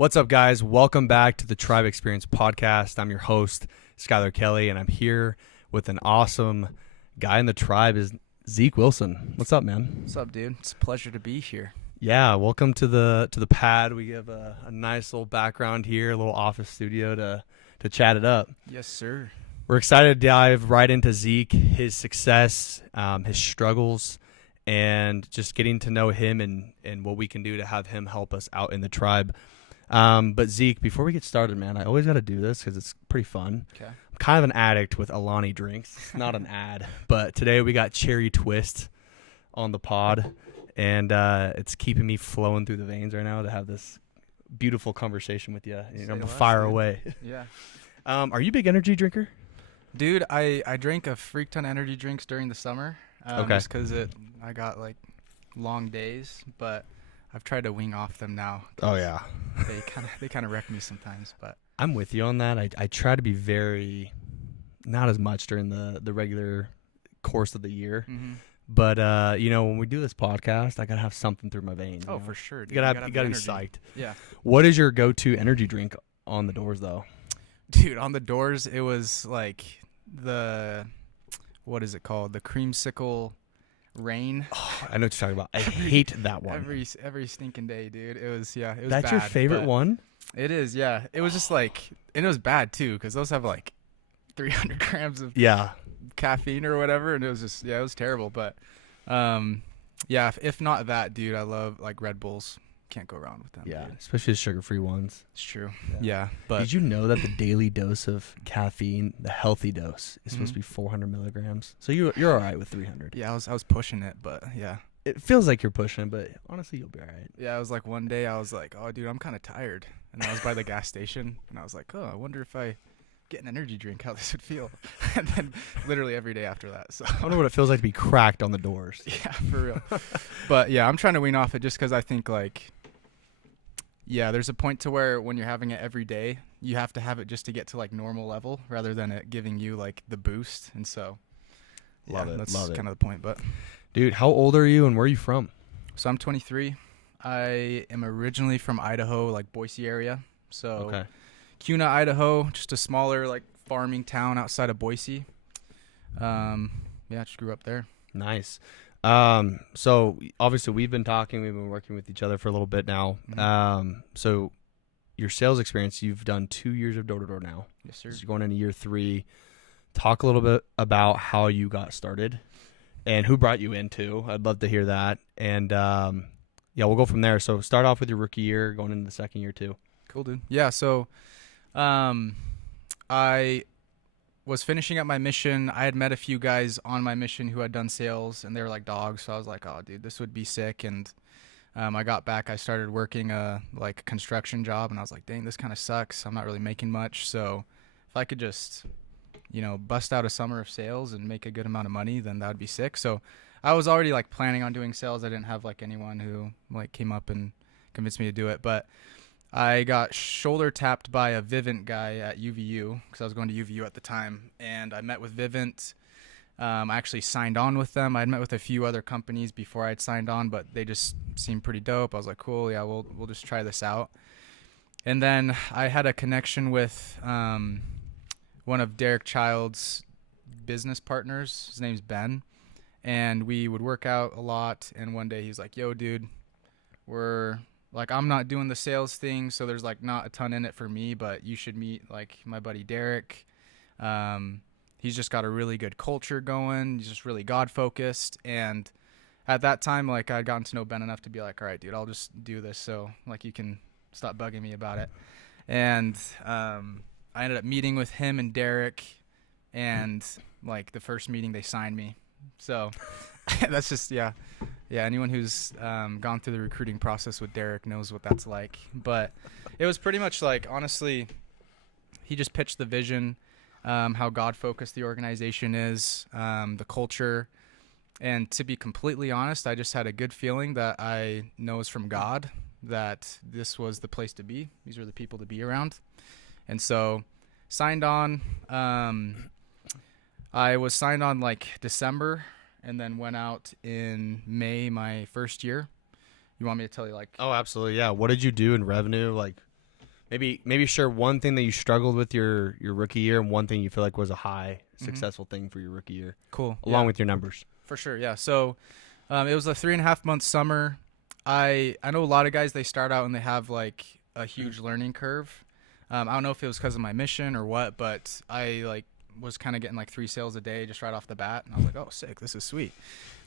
What's up, guys? Welcome back to the Tribe Experience podcast. I'm your host, Skyler, Kelley, and I'm here with an awesome guy in the tribe, is Zeke Wilson. What's up, man? What's up, dude? It's a pleasure to be here. Yeah, welcome to the pad. We have a nice little background here, a little office studio to chat it up. Yes, sir. We're excited to dive right into Zeke, his success, his struggles, and just getting to know him and what we can do to have him help us out in the tribe. But Zeke, before we get started, man, I always got to do this because it's pretty fun. Okay. I'm kind of an addict with Alani drinks. It's not an ad, but today we got Cherry Twist on the pod, and it's keeping me flowing through the veins right now to have this beautiful conversation with you. I'm fire away. Yeah. Are you a big energy drinker? Dude, I drank a freak ton of energy drinks during the summer. Okay. Just because I got like long days, but I've tried to wing off them now. Oh yeah. They kind of wreck me sometimes, but I'm with you on that. I try to be very, not as much during the regular course of the year. Mm-hmm. But when we do this podcast, I gotta have something through my veins. Oh, you know? for sure, dude. You gotta be energy. psyched. Yeah. What is your go-to energy drink on the doors, though? Dude, on the doors, it was like what is it called? The creamsicle rain. Oh, I know what you're talking about. I hate that one. Every stinking day, dude. It was That's bad, your favorite one? It is, yeah. It was just like, and it was bad too, because those have like 300 grams of caffeine or whatever, and it was just, it was terrible. But, if not that, dude, I love like Red Bulls. Can't go wrong with them. Yeah, dude. especially the sugar-free ones. It's true. Yeah, but did you know that the daily dose of caffeine, the healthy dose, is supposed to be 400 milligrams? So you're all right with 300. Yeah, I was pushing it, but yeah. It feels like you're pushing, but honestly, you'll be all right. Yeah, I was like one day I was like, oh, dude, I'm kind of tired, and I was by the gas station, and I was like, oh, I wonder if I get an energy drink, how this would feel. And then literally every day after that. So I wonder what it feels like to be cracked on the doors. Yeah, for real. But yeah, I'm trying to wean off it just because I think there's a point to where when you're having it every day, you have to have it just to get to like normal level rather than it giving you like the boost. And so that's kind of the point. But dude, how old are you and where are you from? So I'm 23. I am originally from Idaho, like Boise area. So Kuna, Idaho, just a smaller like farming town outside of Boise. Just grew up there. Nice. So obviously we've been working with each other for a little bit now. Mm-hmm. So your sales experience, you've done 2 years of door-to-door now. Yes, sir. So you're going into year 3. Talk a little bit about how you got started and who brought you into. I'd love to hear that. And, we'll go from there. So start off with your rookie year, going into the second year too. Cool, dude. Yeah. So, I was finishing up my mission. I had met a few guys on my mission who had done sales, and they were like dogs. So I was like, oh, dude, this would be sick. And I got back. I started working a construction job, and I was like, dang, this kind of sucks. I'm not really making much. So if I could just, bust out a summer of sales and make a good amount of money, then that would be sick. So I was already like planning on doing sales. I didn't have like anyone who like came up and convinced me to do it, but I got shoulder tapped by a Vivint guy at UVU because I was going to UVU at the time, and I met with Vivint. I actually signed on with them. I'd met with a few other companies before I'd signed on, but they just seemed pretty dope. I was like, cool, yeah, we'll just try this out. And then I had a connection with one of Derek Child's business partners. His name's Ben, and we would work out a lot. And one day he's like, yo, dude, I'm not doing the sales thing, so there's like not a ton in it for me, but you should meet like my buddy Derek. He's just got a really good culture going. He's just really God focused. And at that time, like I'd gotten to know Ben enough to be like, all right, dude, I'll just do this. So like you can stop bugging me about it. And I ended up meeting with him and Derek, and like the first meeting they signed me. So that's just, yeah, anyone who's gone through the recruiting process with Derek knows what that's like. But it was pretty much like, honestly, he just pitched the vision, how God-focused the organization is, the culture. And to be completely honest, I just had a good feeling that I know is from God, that this was the place to be. These are the people to be around. And so signed on. I was signed on like December, and then went out in May my first year. You want me to tell you like? Oh, absolutely. Yeah. What did you do in revenue? Like Maybe share one thing that you struggled with your rookie year and one thing you feel like was a high successful thing for your rookie year. Cool. Along with your numbers. For sure. Yeah. So it was a 3.5 month summer. I know a lot of guys, they start out and they have like a huge learning curve. I don't know if it was because of my mission or what, but I like was kind of getting like 3 sales a day just right off the bat. And I was like, oh, sick. This is sweet.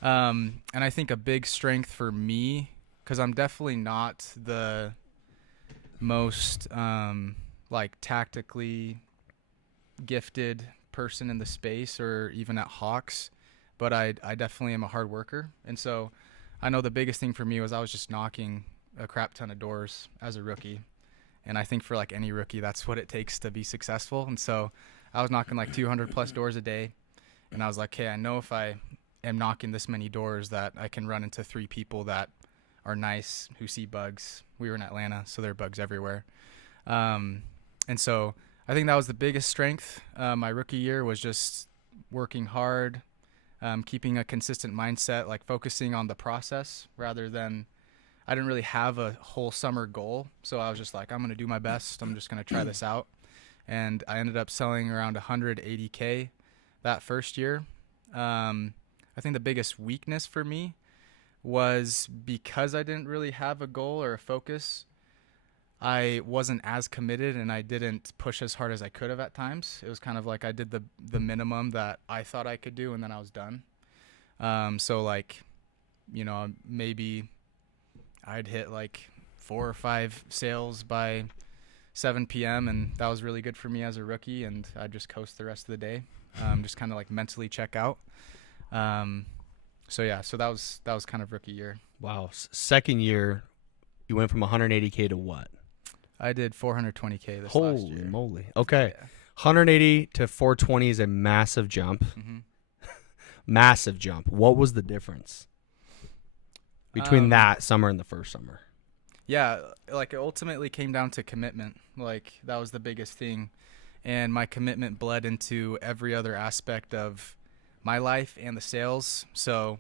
And I think a big strength for me, because I'm definitely not the most like tactically gifted person in the space or even at Hawks, but I definitely am a hard worker. And so I know the biggest thing for me was I was just knocking a crap ton of doors as a rookie. And I think for like any rookie, that's what it takes to be successful. And so I was knocking like 200 plus doors a day. And I was like, hey, I know if I am knocking this many doors that I can run into 3 people that are nice, who see bugs. We were in Atlanta, so there are bugs everywhere. And so I think that was the biggest strength. My rookie year was just working hard, keeping a consistent mindset, like focusing on the process rather than, I didn't really have a whole summer goal. So I was just like, I'm going to do my best. I'm just going to try this out. And I ended up selling around 180K that first year. I think the biggest weakness for me was because I didn't really have a goal or a focus, I wasn't as committed and I didn't push as hard as I could have at times. It was kind of like I did the minimum that I thought I could do and then I was done. So like, you know, maybe I'd hit like 4 or 5 sales by 7 p.m. and that was really good for me as a rookie, and I'd just coast the rest of the day, just kind of like mentally check out. So that was kind of rookie year. Wow. Second year, you went from 180K to what? I did 420K this Holy last year. moly. Okay. Yeah. 180 to 420 is a massive jump. Mm-hmm. Massive jump. What was the difference between that summer and the first summer? Yeah, like it ultimately came down to commitment. Like that was the biggest thing. And my commitment bled into every other aspect of my life and the sales. So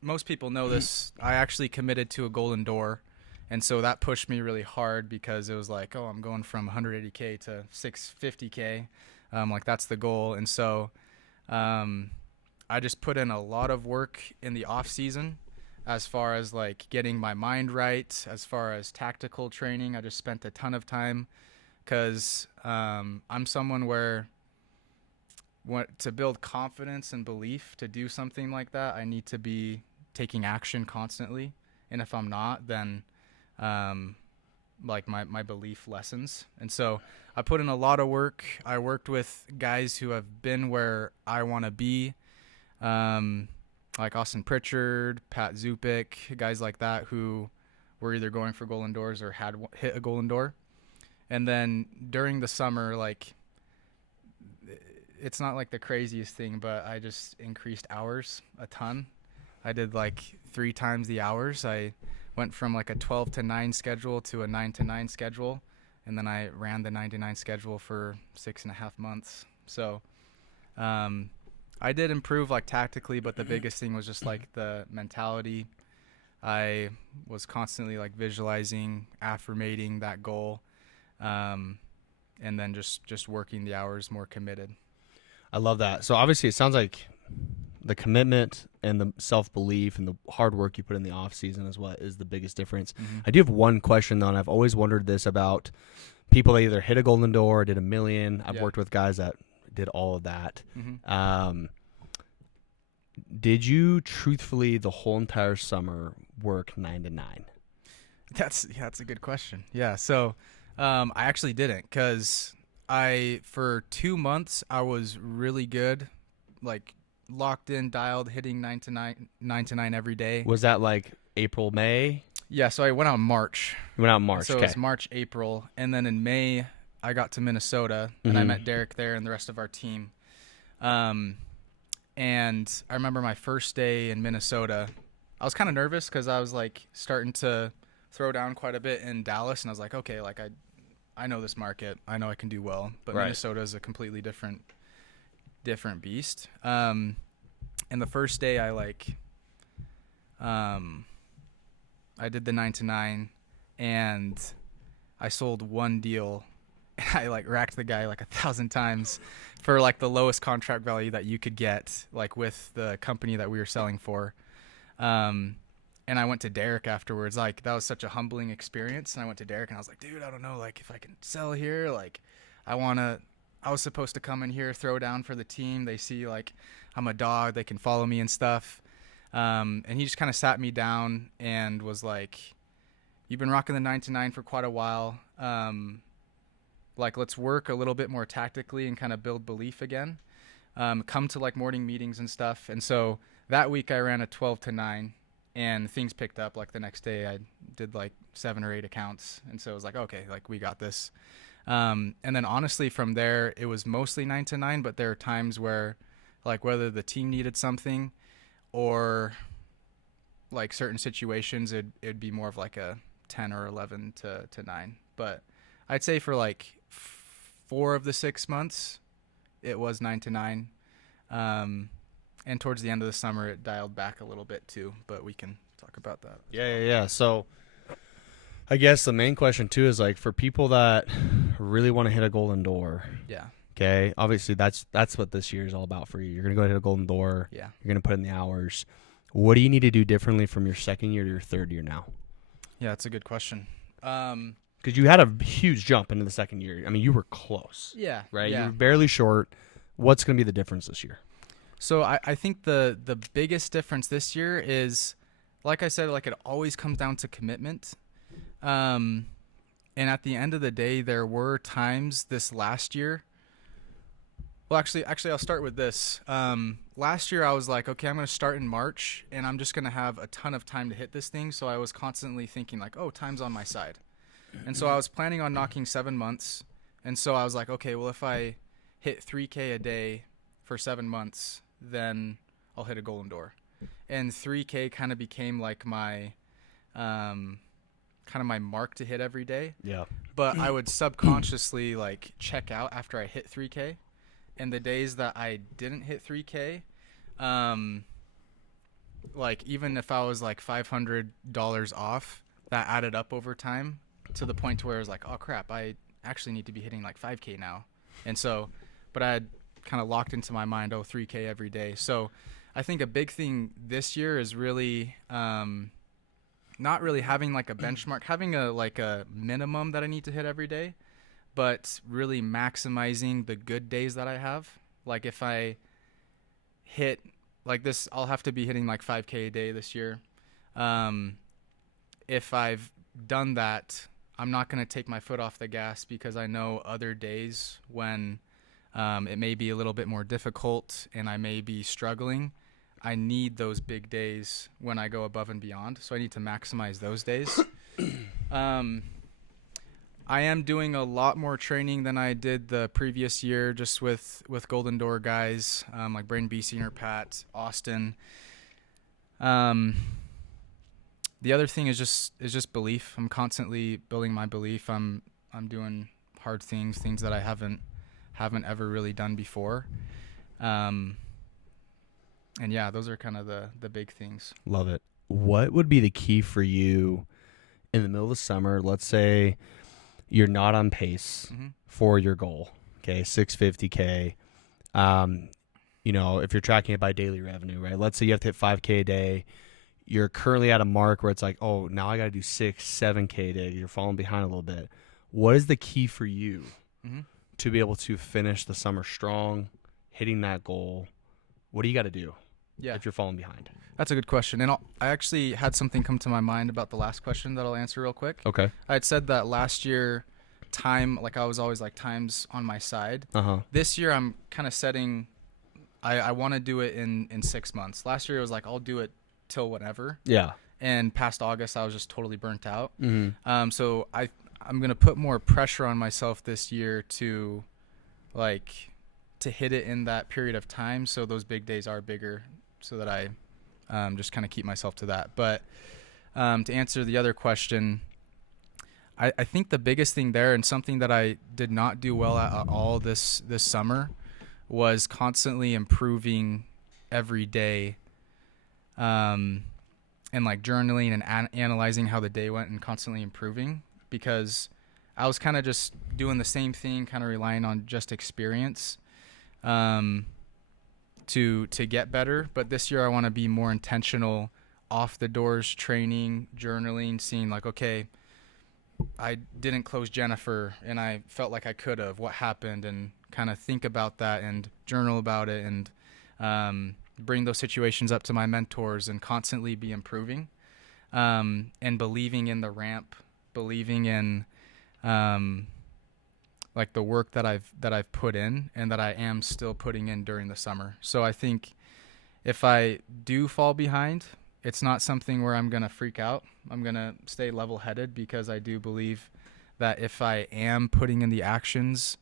most people know this, I actually committed to a golden door. And so that pushed me really hard because it was like, oh, I'm going from 180K to 650K. Like that's the goal. And so I just put in a lot of work in the off season as far as like getting my mind right, as far as tactical training. I just spent a ton of time because I'm someone where to build confidence and belief to do something like that, I need to be taking action constantly. And if I'm not, then like my belief lessens. And so I put in a lot of work. I worked with guys who have been where I want to be, like Austin Pritchard, Pat Zupik, guys like that who were either going for golden doors or had hit a golden door. And then during the summer, like it's not like the craziest thing, but I just increased hours a ton. I did like 3 times the hours. I went from like a 12 to 9 schedule to a 9 to 9 schedule. And then I ran the 9 to 9 schedule for 6.5 months. So I did improve like tactically, but the biggest thing was just like the mentality. I was constantly like visualizing, affirmating that goal, and then just working the hours more committed. I love that. So obviously it sounds like the commitment and the self-belief and the hard work you put in the off season is what is the biggest difference. Mm-hmm. I do have one question though, and I've always wondered this about people that either hit a golden door or did 1 million. I've worked with guys that did all of that. Mm-hmm. Did you truthfully the whole entire summer work 9 to 9? That's a good question. Yeah. So I actually didn't, because for 2 months I was really good, like locked in, dialed, hitting 9 to 9 every day. Was that like April, May? Yeah, so I went out in March. You went out in March. So okay. It was March, April, and then in May I got to Minnesota, and I met Derek there and the rest of our team. And I remember my first day in Minnesota, I was kind of nervous because I was like starting to throw down quite a bit in Dallas, and I was like, okay, like I know this market, I know I can do well, but right. Minnesota is a completely different beast. And the first day I did the 9 to 9, and I sold one deal. And I like racked the guy like 1,000 times for like the lowest contract value that you could get, like with the company that we were selling for. And I went to Derek afterwards. Like, that was such a humbling experience. And I went to Derek and I was like, dude, I don't know, like, if I can sell here. Like, I was supposed to come in here, throw down for the team. They see like I'm a dog, they can follow me and stuff. And he just kind of sat me down and was like, you've been rocking the 9-9 for quite a while. Like, let's work a little bit more tactically and kind of build belief again. Come to like morning meetings and stuff. And so that week I ran a 12-9 and things picked up. Like the next day I did like 7 or 8 accounts. And so it was like, okay, like we got this. And then honestly from there, it was mostly 9-9, but there are times where like whether the team needed something or like certain situations, it'd be more of like a 10 or 11 to 9. But I'd say for like 4 of the 6 months, it was 9-9. And towards the end of the summer, it dialed back a little bit too, but we can talk about that. Yeah. So I guess the main question too is like for people that really want to hit a golden door. Yeah. Okay. Obviously that's what this year is all about for you. You're going to go hit a golden door. Yeah. You're going to put in the hours. What do you need to do differently from your second year to your third year now? Yeah, that's a good question. Because you had a huge jump into the second year. I mean, you were close. Yeah. Right? Yeah. You were barely short. What's going to be the difference this year? So I think the biggest difference this year is, like I said, like it always comes down to commitment. And at the end of the day, there were times this last year. Well, actually, I'll start with this. Last year, I was like, okay, I'm going to start in March, and I'm just going to have a ton of time to hit this thing. So I was constantly thinking like, oh, time's on my side. And so I was planning on knocking 7 months. And so I was like, okay, well, if I hit 3K a day for 7 months, then I'll hit a golden door. And 3K kind of became like my my mark to hit every day. Yeah. But I would subconsciously like check out after I hit 3K. And the days that I didn't hit 3K, like even if I was like $500 off, that added up over time to the point to where it was like, oh crap, I actually need to be hitting like 5K now. And so, but I had kind of locked into my mind, 3K every day. So I think a big thing this year is really not really having like a benchmark, having a minimum that I need to hit every day, but really maximizing the good days that I have. Like if I hit like this, I'll have to be hitting like 5K a day this year. If I've done that, I'm not going to take my foot off the gas because I know other days when it may be a little bit more difficult and I may be struggling. I need those big days when I go above and beyond. So I need to maximize those days. I am doing a lot more training than I did the previous year, just with Golden Door guys, like Braden B. Senior, Pat, Austin. The other thing is just belief. I'm constantly building my belief. I'm doing hard things that I haven't ever really done before. And yeah, those are kind of the big things. Love it. What would be the key for you in the middle of the summer? Let's say you're not on pace for your goal, okay, 650K. If you're tracking it by daily revenue, right? Let's say you have to hit 5K a day. You're currently at a mark where it's like, oh, now I got to do 6, 7K a day. You're falling behind a little bit. What is the key for you to be able to finish the summer strong, hitting that goal? What do you got to do if you're falling behind? That's a good question. And I actually had something come to my mind about the last question that I'll answer real quick. Okay. I had said that last year time, like I was always like time's on my side. This year I'm kind of setting, I want to do it in 6 months. Last year it was like, I'll do it till whenever. Yeah. And past August I was just totally burnt out. So I'm going to put more pressure on myself this year to hit it in that period of time. So those big days are bigger so that I just kind of keep myself to that. But to answer the other question, I think the biggest thing there, and something that I did not do well at all this summer, was constantly improving every day. And and like journaling and analyzing how the day went and constantly improving, because I was kind of just doing the same thing, kind of relying on just experience to get better. But this year I want to be more intentional, off the doors training, journaling, seeing like, okay, I didn't close Jennifer and I felt like I could have. What happened? And kind of think about that and journal about it, and bring those situations up to my mentors and constantly be improving, and believing in the ramp, believing in like the work that I've put in and that I am still putting in during the summer. So I think if I do fall behind, it's not something where I'm going to freak out. I'm going to stay level-headed, because I do believe that if I am putting in the actions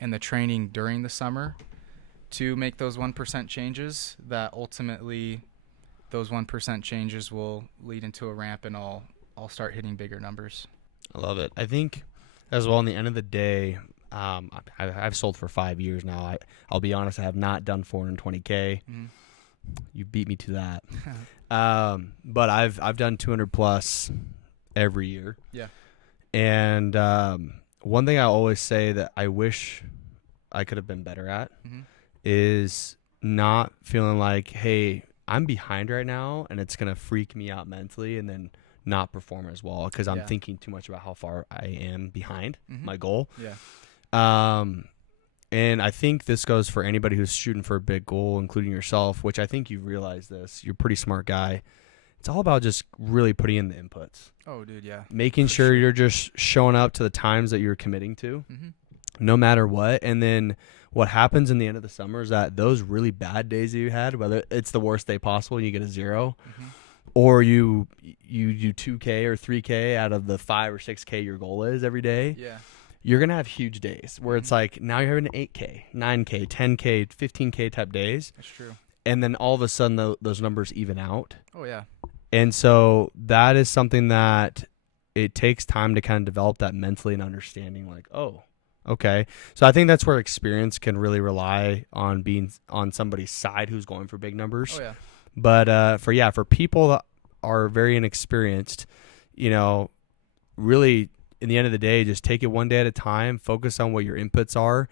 and the training during the summer to make those 1% changes, that ultimately those 1% changes will lead into a ramp, and I'll start hitting bigger numbers. I love it. I think as well, in the end of the day, I've sold for 5 years now. I'll be honest, I have not done 420K. Mm-hmm. You beat me to that. But I've done 200 plus every year. Yeah. And one thing I always say that I wish I could have been better at is not feeling like, hey, I'm behind right now and it's going to freak me out mentally and then not perform as well because I'm thinking too much about how far I am behind my goal. Yeah. And I think this goes for anybody who's shooting for a big goal, including yourself, which I think you realize this. You're a pretty smart guy. It's all about just really putting in the inputs. Oh, dude, yeah. Making sure you're just showing up to the times that you're committing to, no matter what. And then what happens in the end of the summer is that those really bad days that you had, whether it's the worst day possible and you get a 0, or you do 2K or 3K out of the 5 or 6K your goal is every day. Yeah. You're going to have huge days where it's like now you're having 8K, 9K, 10K, 15K type days. That's true. And then all of a sudden those numbers even out. Oh, yeah. And so that is something that it takes time to kind of develop that mentally and understanding like, oh, okay. So I think that's where experience can really rely on being on somebody's side who's going for big numbers. Oh, yeah. But for people that are very inexperienced, really – in the end of the day, just take it one day at a time, focus on what your inputs are,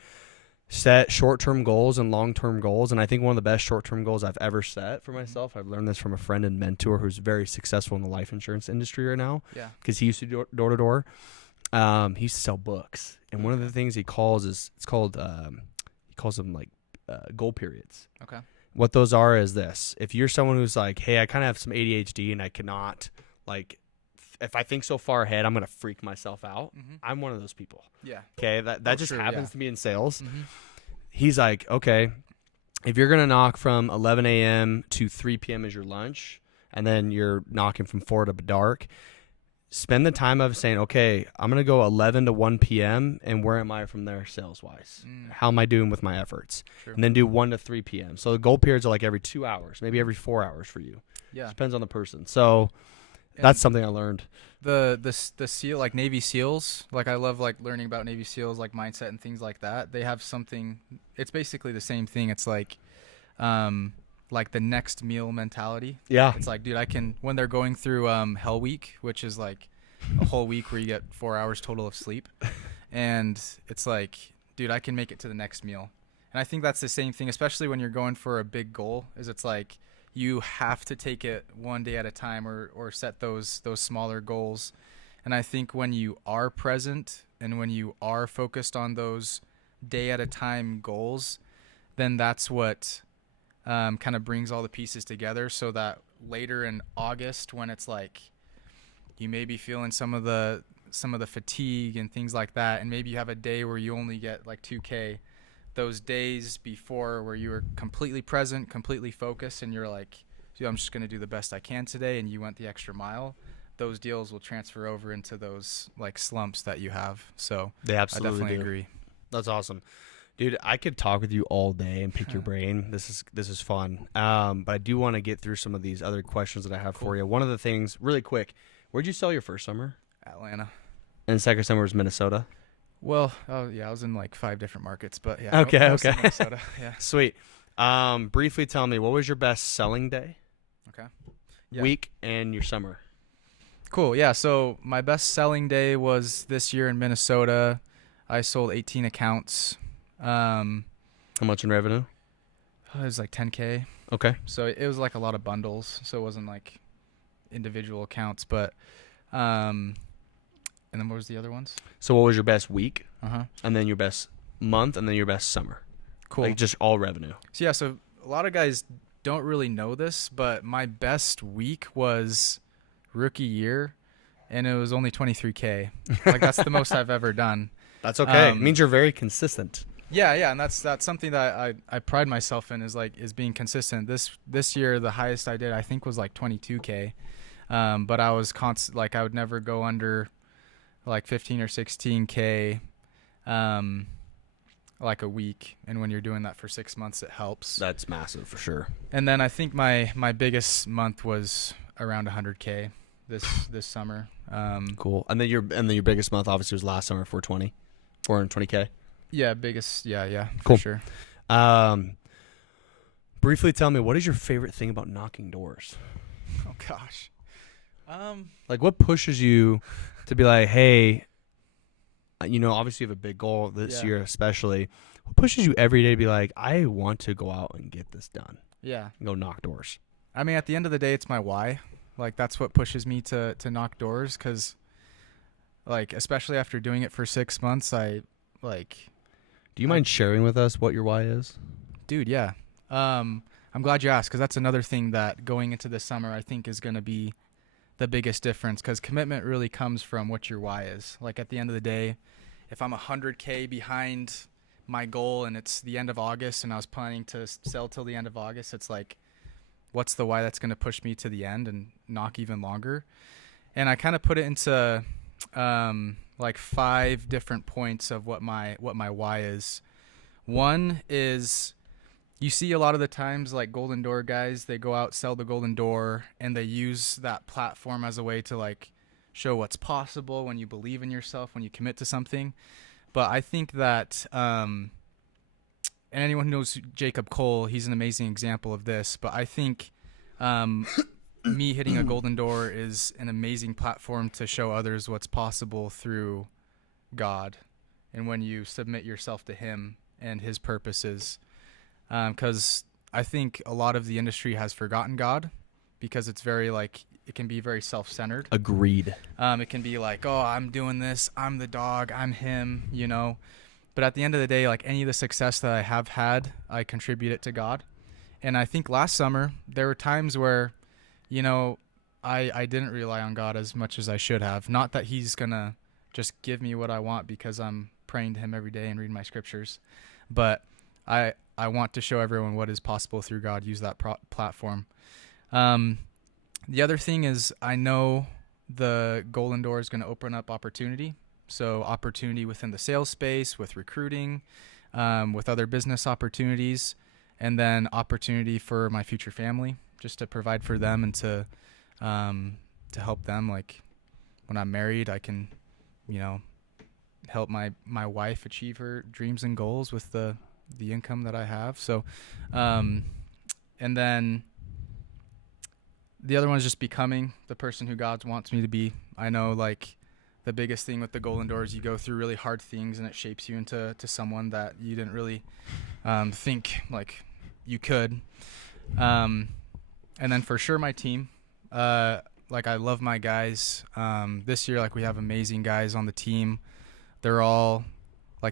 set short-term goals and long-term goals. And I think one of the best short-term goals I've ever set for myself, I've learned this from a friend and mentor who's very successful in the life insurance industry right now. Yeah. Because he used to do door-to-door. He used to sell books. And one of the things he calls he calls them like goal periods. Okay. What those are is this. If you're someone who's like, hey, I kind of have some ADHD and I cannot like, if I think so far ahead, I'm going to freak myself out. I'm one of those people. Yeah. Okay. That just happens to me in sales. He's like, okay, if you're going to knock from 11 a.m. to 3 p.m. as your lunch, and then you're knocking from 4 to dark, spend the time of saying, okay, I'm going to go 11 to 1 p.m. and where am I from there sales wise? How am I doing with my efforts? True. And then do 1 to 3 p.m. So the goal periods are like every 2 hours, maybe every 4 hours for you. Yeah. Depends on the person. So that's something I learned. The SEAL, like Navy SEALs, like I love like learning about Navy SEALs, like mindset and things like that. They have something. It's basically the same thing. It's like the next meal mentality. Yeah. It's like, dude, I can, when they're going through Hell Week, which is like a whole week where you get 4 hours total of sleep, and it's like, dude, I can make it to the next meal. And I think that's the same thing, especially when you're going for a big goal. Is it's like, you have to take it one day at a time or set those smaller goals. And I think when you are present and when you are focused on those day at a time goals, then that's what kind of brings all the pieces together, so that later in August, when it's like you may be feeling some of the fatigue and things like that, and maybe you have a day where you only get like 2K, those days before where you were completely present, completely focused, and you're like, dude, I'm just going to do the best I can today, and you went the extra mile, those deals will transfer over into those like slumps that you have. So they absolutely I definitely do. agree. That's awesome. Dude, I could talk with you all day and pick your brain. This is fun. But I do want to get through some of these other questions that I have for you. One of the things, really quick, where'd you sell your first summer? Atlanta. And the second summer was Minnesota? Well, I was in like 5 different markets, but yeah. Okay. Minnesota, yeah. Sweet. Briefly tell me, what was your best selling day? Okay. week and your summer. Cool. Yeah. So my best selling day was this year in Minnesota. I sold 18 accounts. How much in revenue? It was like 10K. Okay. So it was like a lot of bundles. So it wasn't like individual accounts, but and then what was the other ones? So what was your best week? Uh-huh. And then your best month, and then your best summer. Cool. Like just all revenue. So yeah, so a lot of guys don't really know this, but my best week was rookie year, and it was only 23K. Like that's the most I've ever done. That's okay. It means you're very consistent. Yeah, and that's something that I pride myself in is being consistent. This year the highest I did I think was like 22K, but I was like I would never go under like 15 or 16K, like a week. And when you're doing that for 6 months, it helps. That's massive for sure. And then I think my biggest month was around 100K this summer. Cool. And then your biggest month obviously was last summer, 420K. Yeah, biggest. Yeah, cool. For sure. Briefly tell me, what is your favorite thing about knocking doors? Oh gosh. Like what pushes you to be like, hey, obviously you have a big goal this year, especially. What pushes you every day to be like, I want to go out and get this done? Yeah. And go knock doors. I mean, at the end of the day, it's my why. Like that's what pushes me to knock doors, because, like, especially after doing it for 6 months, Do you mind sharing with us what your why is? Dude, yeah. I'm glad you asked, because that's another thing that going into this summer I think is going to be the biggest difference, because commitment really comes from what your why is. Like at the end of the day, if I'm 100K behind my goal and it's the end of August and I was planning to sell till the end of August, it's like, what's the why that's going to push me to the end and knock even longer? And I kind of put it into like 5 different points of what my why is. One is, you see a lot of the times like Golden Door guys, they go out, sell the Golden Door, and they use that platform as a way to like show what's possible when you believe in yourself, when you commit to something. But I think that, and anyone who knows Jacob Cole, he's an amazing example of this. But I think me hitting a Golden Door is an amazing platform to show others what's possible through God, and when you submit yourself to Him and His purposes. Because I think a lot of the industry has forgotten God, because it's very it can be very self-centered. Agreed. It can be like, oh, I'm doing this, I'm the dog, I'm him, But at the end of the day, like any of the success that I have had, I contribute it to God. And I think last summer, there were times where, I didn't rely on God as much as I should have. Not that He's going to just give me what I want because I'm praying to Him every day and reading my scriptures. But I want to show everyone what is possible through God, use that platform. The other thing is, I know the Golden Door is going to open up opportunity. So opportunity within the sales space, with recruiting, with other business opportunities, and then opportunity for my future family, just to provide for them and to help them. Like when I'm married, I can, help my wife achieve her dreams and goals with the income that I have. So, and then the other one is just becoming the person who God wants me to be. I know the biggest thing with the Golden Door is you go through really hard things and it shapes you into someone that you didn't really think you could. And then for sure my team, I love my guys. This year, we have amazing guys on the team. They're all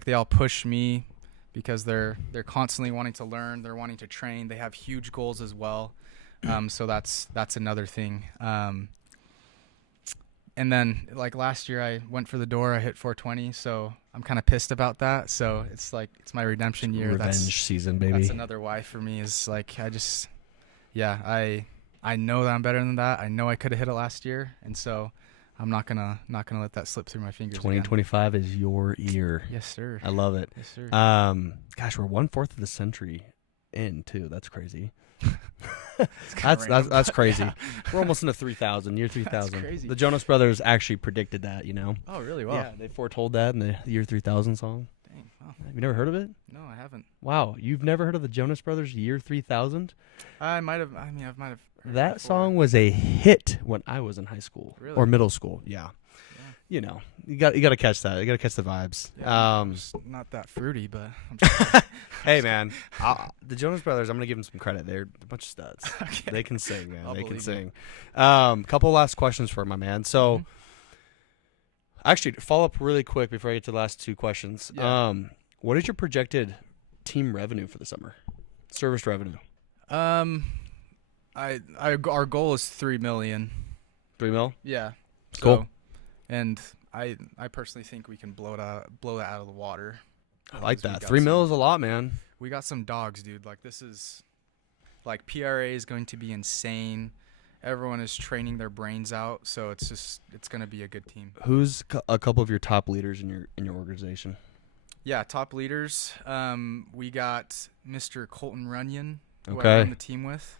they all push me because they're constantly wanting to learn. They're wanting to train. They have huge goals as well. So that's another thing. And then last year I went for the door, I hit 420. So I'm kind of pissed about that. So it's my redemption year. Revenge season, baby. That's another why for me is I know that I'm better than that. I know I could have hit it last year. And so I'm not gonna let that slip through my fingers. 2025 is your year. Yes, sir. I love it. Yes, sir. Gosh, we're 1/4 of the century in too. That's crazy. That's crazy. Yeah. We're almost into 3000, year 3000. That's crazy. The Jonas Brothers actually predicted that, Oh, really? Wow. Yeah, they foretold that in the year 3000 song. Dang. Wow. Have you never heard of it? No, I haven't. Wow, you've never heard of the Jonas Brothers year 3000? I might have. I mean, I might have That before. song was a hit when I was in high school Really? or middle school. Yeah. Yeah. You know, you got to catch that. You got to catch the vibes. Yeah, it's not that fruity, but I'm Hey man, the Jonas Brothers. I'm gonna give them some credit. They're a bunch of studs. okay. They can sing, man. I'll They can believe sing. Couple last questions for my man. So, Mhm. actually, follow up really quick before I get to the last two questions. Yeah. What is your projected team revenue for the summer? Service revenue. Our goal is 3 million. 3 mil. Yeah. Cool. So, and I personally think we can blow that out of the water. I like Because we that. got 3 mil some- is a lot, man. We got some dogs, dude. Like this is, like PRA is going to be insane. Everyone is training their brains out, so it's gonna be a good team. Who's a couple of your top leaders in your organization? Yeah, top leaders. We got Mr. Colton Runyon, who Okay. I run the team with.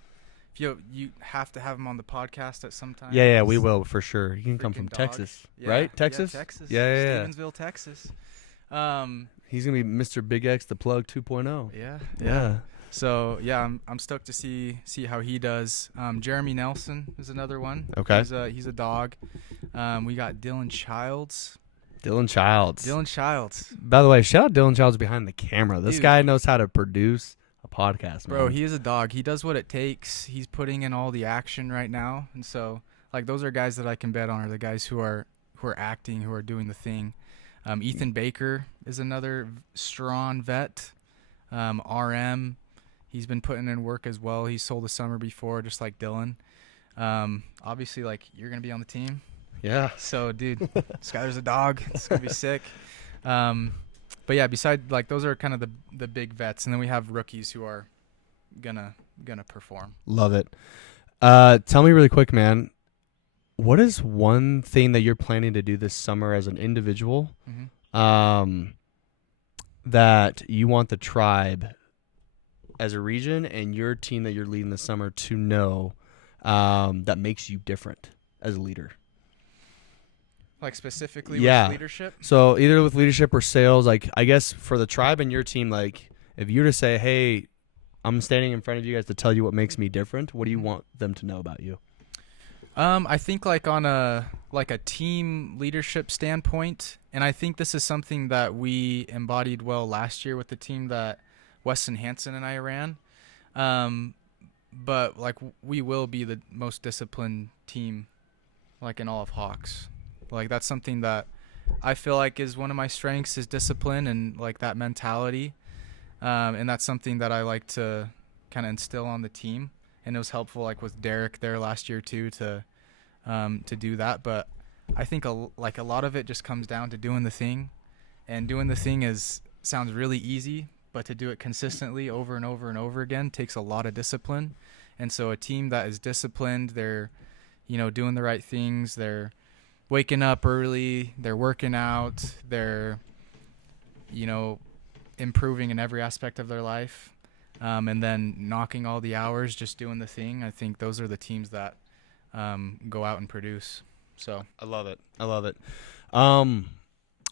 If you have to have him on the podcast at some time. Yeah, we He's will for sure. He can come freaking from dog. Texas, Yeah, right? Texas. Yeah, Texas. Yeah. Stevensville, Texas. He's gonna be Mr. Big X, the plug 2.0. Yeah. So yeah, I'm stoked to see how he does. Jeremy Nelson is another one. Okay. He's a dog. We got Dylan Childs. Dylan Childs. By the way, shout out Dylan Childs behind the camera. This Dude. guy knows how to produce a podcast, man. Bro, he is a dog. He does what it takes. He's putting in all the action right now, and so like those are guys that I can bet on. Are the guys who are acting, who are doing the thing. Ethan Baker is another strong vet. RM, he's been putting in work as well. He sold the summer before, just like Dylan. Obviously, like you're gonna be on the team. Yeah. So, dude, Skyler's a dog. It's gonna be sick. But yeah, beside like those are kind of the big vets, and then we have rookies who are gonna perform. Love it. Tell me really quick, man. What is one thing that you're planning to do this summer as an individual that you want the tribe as a region and your team that you're leading this summer to know that makes you different as a leader? Like specifically Yeah. with leadership? So either with leadership or sales, like I guess for the tribe and your team, like if you were to say, hey, I'm standing in front of you guys to tell you what makes me different, what do you want them to know about you? I think like on a team leadership standpoint, and I think this is something that we embodied well last year with the team that Weston Hansen and I ran. But like we will be the most disciplined team like in all of Hawks. Like that's something that I feel like is one of my strengths is discipline and like that mentality. And that's something that I like to kind of instill on the team. And it was helpful like with Derek there last year too to do that. But I think a lot of it just comes down to doing the thing. And doing the thing sounds really easy, but to do it consistently over and over and over again takes a lot of discipline. And so a team that is disciplined, they're doing the right things, they're waking up early, they're working out, they're improving in every aspect of their life, and then knocking all the hours just doing the thing. I think those are the teams that go out and produce. So I love it.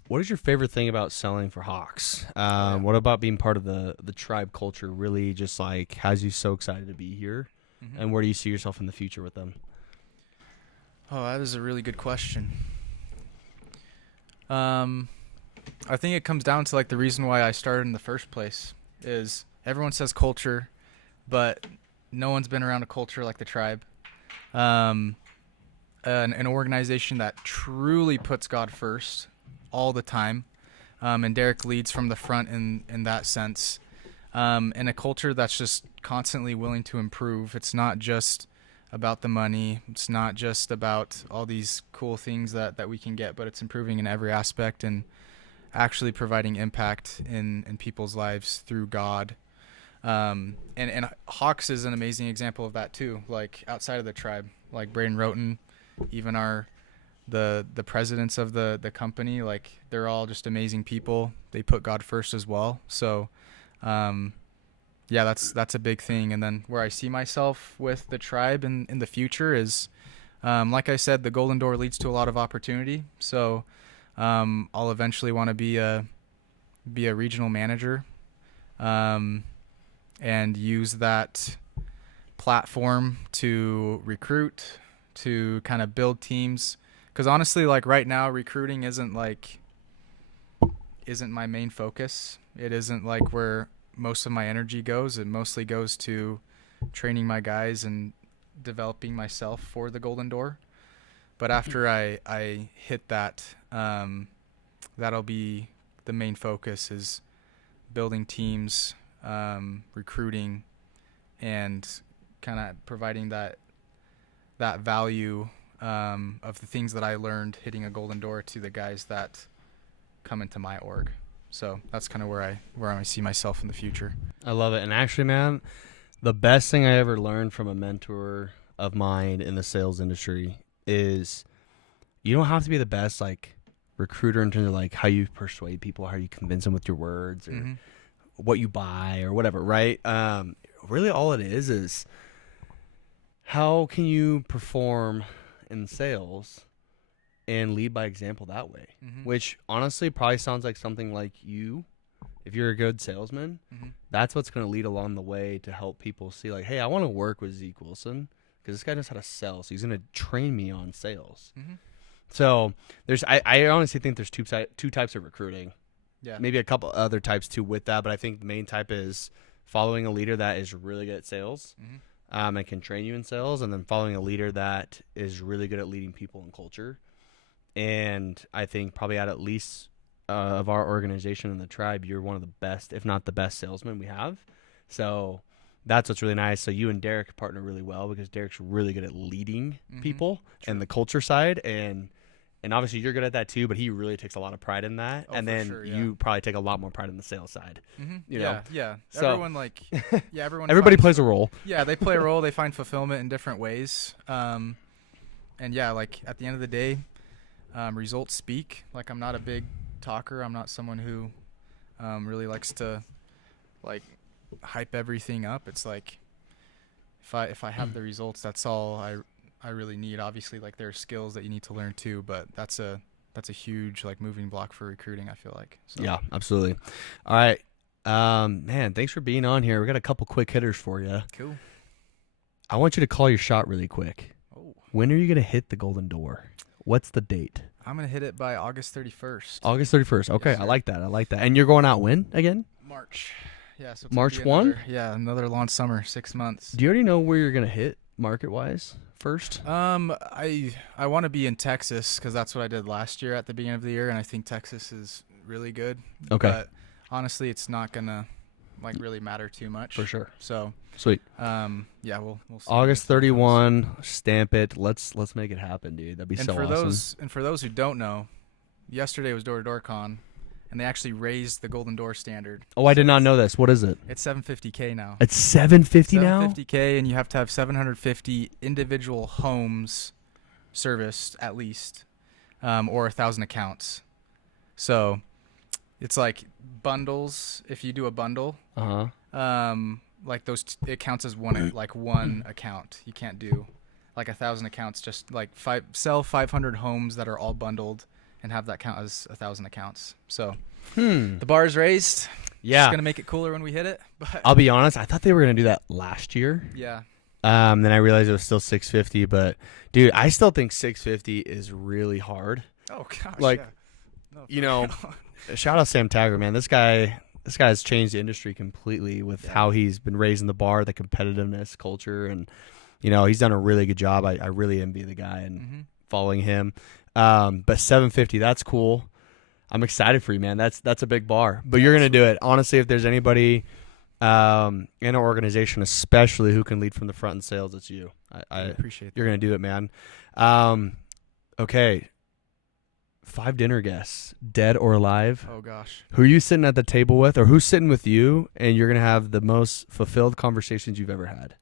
What is your favorite thing about selling for Hawks? What about being part of the tribe culture really just like has you so excited to be here? Mm-hmm. And where do you see yourself in the future with them? Oh, that is a really good question. I think it comes down to like the reason why I started in the first place is everyone says culture, but no one's been around a culture like the tribe. An organization that truly puts God first all the time. And Derek leads from the front in that sense. And a culture that's just constantly willing to improve. It's not just about the money. It's not just about all these cool things that we can get, but it's improving in every aspect and actually providing impact in people's lives through God. And Hawks is an amazing example of that too. Like outside of the tribe, like Braden Roten, even the presidents of the company, like they're all just amazing people. They put God first as well. So, yeah, that's a big thing. And then where I see myself with the tribe in the future is, like I said, the Golden Door leads to a lot of opportunity. So, I'll eventually want to be a regional manager, and use that platform to recruit, to kind of build teams. Because honestly, like right now, recruiting isn't my main focus. It isn't like where most of my energy goes. It mostly goes to training my guys and developing myself for the Golden Door. But after I hit that, that'll be the main focus, is building teams, recruiting, and kind of providing that value of the things that I learned hitting a Golden Door to the guys that come into my org. So that's kind of where I see myself in the future. I love it. And actually, man, the best thing I ever learned from a mentor of mine in the sales industry is you don't have to be the best like recruiter in terms of like how you persuade people, how you convince them with your words, or what you buy or whatever, right? Really all it is how can you perform in sales and lead by example that way, which honestly probably sounds like something like you. If you're a good salesman, that's what's going to lead along the way to help people see like, hey, I want to work with Zeke Wilson because this guy knows how to sell, so he's going to train me on sales. So I honestly think there's two types of recruiting. Yeah, maybe a couple other types too with that, but I think the main type is following a leader that is really good at sales and can train you in sales, and then following a leader that is really good at leading people and culture. And I think probably at least of our organization and the tribe, you're one of the best, if not the best salesman we have. So that's what's really nice. So you and Derek partner really well because Derek's really good at leading people and the culture side. And obviously you're good at that too, but he really takes a lot of pride in that. And then you probably take a lot more pride in the sales side. You know? Yeah. So, everybody plays a role. Yeah, they play a role. They find fulfillment in different ways. And yeah, like at the end of the day, results speak. Like I'm not a big talker. I'm not someone who really likes to like hype everything up. It's like if I have the results, that's all I really need. Obviously, like there are skills that you need to learn too, but that's a huge like moving block for recruiting, I feel like. So. Yeah, absolutely. All right. Man, thanks for being on here. We got a couple quick hitters for you. Cool. I want you to call your shot really quick. Oh. When are you going to hit the Golden Door? What's the date? I'm going to hit it by August 31st. August 31st. Okay, Yes, I like that. And you're going out when again? March. Yeah, so March 1? Yeah, another long summer, 6 months. Do you already know where you're going to hit market-wise first? I want to be in Texas because that's what I did last year at the beginning of the year, and I think Texas is really good. Okay. But honestly, it's not going to like really matter too much. For sure. So sweet. Yeah, we'll see. August 31, stamp it. Let's make it happen, dude. That'd be so awesome. And for those who don't know, yesterday was Door-to-Door Con, and they actually raised the Golden Door standard. Oh, I did not know this. What is it? It's $750K now. It's $750 now? $750K, and you have to have 750 individual homes serviced at least, or 1,000 accounts. So it's like bundles. If you do a bundle, like those, it counts as one account. You can't do like 1,000 accounts. Just like sell 500 homes that are all bundled and have that count as 1,000 accounts. So the bar is raised. Yeah, it's gonna make it cooler when we hit it. But I'll be honest, I thought they were gonna do that last year. Yeah. Then I realized it was still 650. But dude, I still think 650 is really hard. Oh gosh. Like, yeah. No, shout out Sam Tagger, man. This guy has changed the industry completely with how he's been raising the bar, the competitiveness culture, and he's done a really good job. I really envy the guy and following him. But 750, that's cool. I'm excited for you, man. That's a big bar, but you're gonna do it. Honestly, if there's anybody in an organization, especially who can lead from the front in sales, it's you. I appreciate that. You're gonna do it, man. Okay. 5 dinner guests, dead or alive. Oh gosh. Who are you sitting at the table with, or who's sitting with you, and you're gonna have the most fulfilled conversations you've ever had?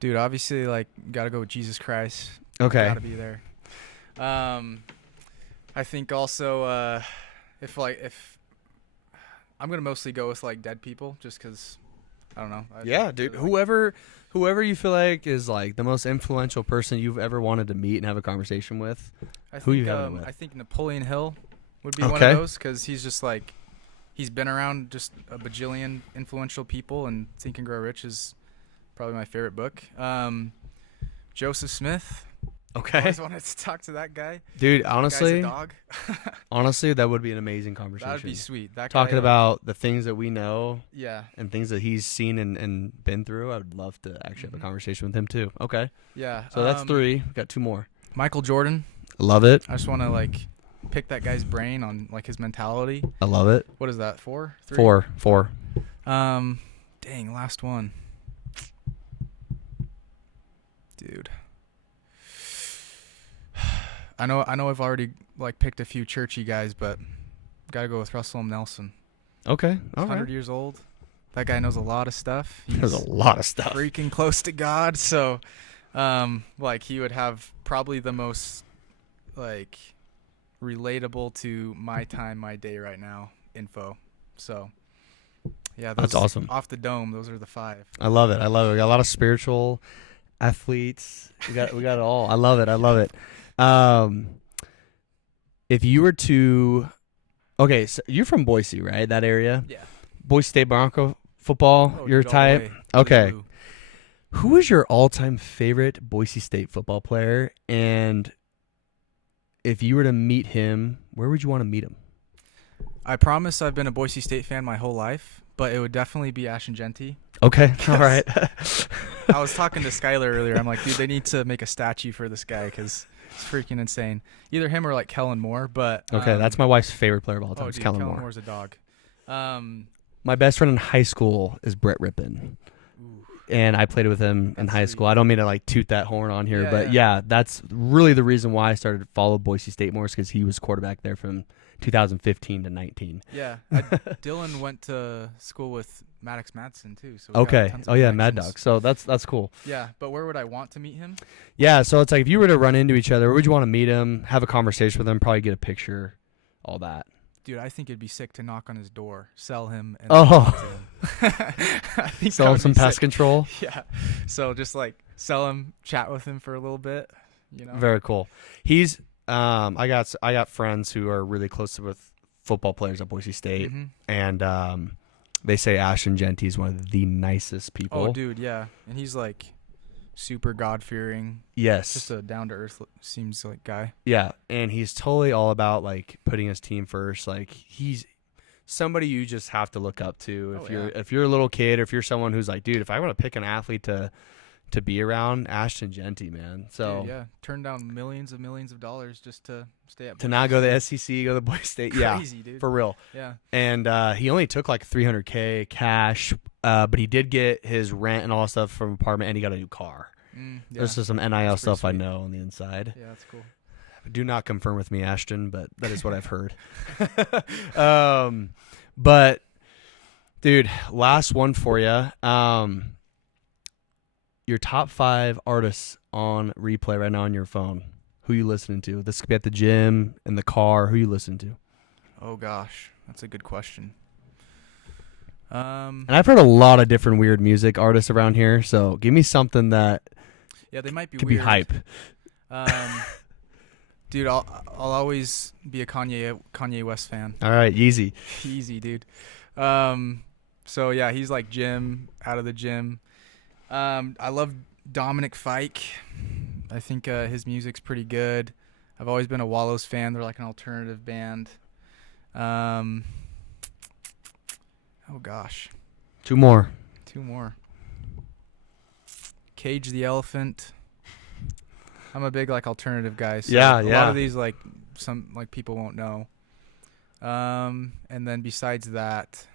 Dude, obviously, like, gotta go with Jesus Christ. Okay. Gotta be there. I think also, if I'm gonna mostly go with like dead people, just because I don't know. Yeah, dude. Whoever you feel like is like the most influential person you've ever wanted to meet and have a conversation with. Who you having with? I think Napoleon Hill would be one of those, because he's just like, he's been around just a bajillion influential people, and Think and Grow Rich is Probably my favorite book. Joseph Smith. Okay. Always wanted to talk to that guy. Dude, That guy's honestly, a dog. honestly, that would be an amazing conversation. That would be sweet. That Talking guy, about the things that we know yeah. and things that he's seen and been through. I would love to actually have a conversation with him too. Okay. Yeah. So that's 3. We got 2 more. Michael Jordan. Love it. I just want to like pick that guy's brain on like his mentality. I love it. What is that? 4? 3? 4. Dang, last one. Dude. I know I've already like picked a few churchy guys, but gotta go with Russell M. Nelson. Okay. All 100 right. years old. That guy knows a lot of stuff. There's a lot of stuff. Freaking close to God. So, like he would have probably the most like relatable to my time, my day right now info. So, yeah, That's awesome. Off the dome, those are the 5. I love it. I love it. We got a lot of spiritual athletes. We got it all. I love it. I love it. If you were to, okay, so you're from Boise, right? That area? Yeah. Boise State Bronco football. Oh, Your dude, all the type. way. Okay. Blue. Who is your all-time favorite Boise State football player? And if you were to meet him, where would you want to meet him? I promise I've been a Boise State fan my whole life, but it would definitely be Ashton Genty. Okay. All right. I was talking to Skyler earlier. I'm like, dude, they need to make a statue for this guy because it's freaking insane. Either him or like Kellen Moore. But Okay, that's my wife's favorite player of all time. Oh, It's dude, Kellen Kellen Moore. Moore's a dog. My best friend in high school is Brett Rippon. Ooh. And I played with him in That's high sweet. school. I don't mean to like toot that horn on here, Yeah, but yeah. yeah, that's really the reason why I started to follow Boise State more, because he was quarterback there from 2015 to 19. Yeah, Dylan went to school with Maddox Madsen too. So we got Okay. tons of Oh yeah, Mad connections. Dog. So that's cool. Yeah, but where would I want to meet him? Yeah, so it's like if you were to run into each other, where would you want to meet him, have a conversation with him, probably get a picture, all that? Dude, I think it'd be sick to knock on his door, sell him, and Oh. talk to him. I think Sell that him would some be pest sick. control. Yeah, so just like sell him, chat with him for a little bit. You know. Very cool. He's I got friends who are really close with football players at Boise State, Mhm. and they say Ashton Genty is one of the nicest people. Oh, dude, yeah, and he's like super God-fearing, Yes. just a down-to-earth seems like guy. Yeah, and he's totally all about like putting his team first. Like he's somebody you just have to look up to Oh, if you're a little kid, or if you're someone who's like, dude, if I want to pick an athlete to be around, Ashton Genty, man. So Dude, yeah, turn down millions of dollars just to stay at to not go to the SEC, go to Boise State, yeah, crazy, dude. for real. Yeah. And he only took like $300K cash, but he did get his rent and all that stuff from apartment, and he got a new car. Yeah. There's just some NIL That's pretty stuff I sweet. know on the inside. Yeah, that's cool. Do not confirm with me, Ashton, but that is what I've heard. But dude, last one for you. Your top 5 artists on replay right now on your phone. Who you listening to? This could be at the gym, in the car. Who you listening to? Oh gosh, that's a good question. And I've heard a lot of different weird music artists around here, so give me something that Yeah, they might be could weird. be hype. Dude, I'll always be a Kanye West fan. All right, Yeezy. Easy, dude. So yeah, he's like gym, out of the gym. I love Dominic Fike. I think his music's pretty good. I've always been a Wallows fan. They're like an alternative band. Oh gosh, 2 more. 2 more. Cage the Elephant. I'm a big like alternative guy. So Yeah, a lot yeah. of these like some like people won't know. And then besides that,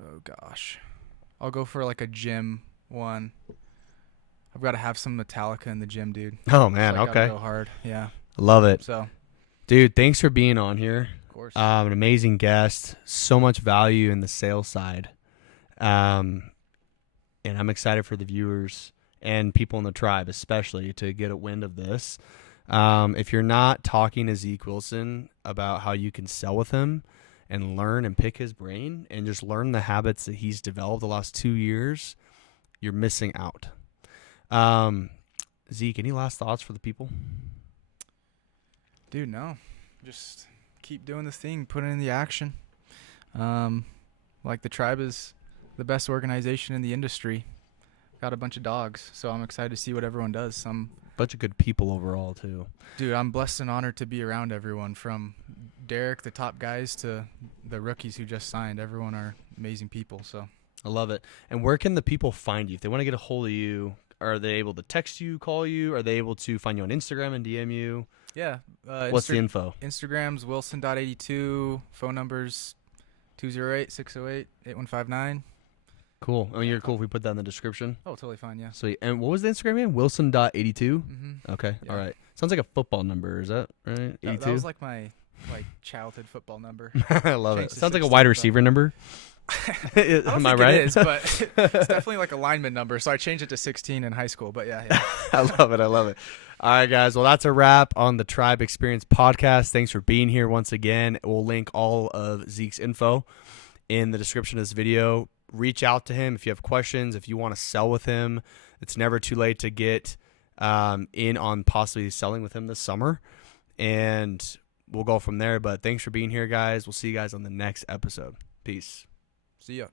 oh gosh, I'll go for like a gym one. I've got to have some Metallica in the gym, dude. Oh man, So I gotta okay. Go hard, yeah. Love it. So, Dude, thanks for being on here. of course. An amazing guest. So much value in the sales side. And I'm excited for the viewers and people in the tribe, especially, to get a wind of this. If you're not talking to Zeke Wilson about how you can sell with him and learn and pick his brain and just learn the habits that he's developed the last 2 years, you're missing out. Zeke, any last thoughts for the people? Dude, no. Just keep doing this thing, put it in the action. Like the tribe is the best organization in the industry. Got a bunch of dogs, so I'm excited to see what everyone does. Bunch of good people overall too. Dude, I'm blessed and honored to be around everyone, from Derek, the top guys, to the rookies who just signed. Everyone are amazing people. So I love it. And where can the people find you if they want to get a hold of you? Are they able to text you, call you? Are they able to find you on Instagram and DM you? yeah, What's the info? Instagram's wilson.82. Phone number's 208-608-8159. Cool. I mean, you're cool if we put that in the description. Oh, totally fine. Yeah. Sweet. And what was the Instagram name? Wilson.82? Mm-hmm. Okay. Yeah. All right. Sounds like a football number. Is that right? 82? That was like my childhood football number. I love it. Changed to Sounds like a 16, wide but- receiver number. I don't Am I think right? it is, but it's definitely like a lineman number. So I changed it to 16 in high school. But yeah. I love it. I love it. All right, guys. Well, that's a wrap on the Tribe Experience podcast. Thanks for being here once again. We'll link all of Zeke's info in the description of this video. Reach out to him if you have questions, if you want to sell with him. It's never too late to get in on possibly selling with him this summer. And we'll go from there. But thanks for being here, guys. We'll see you guys on the next episode. Peace. See ya.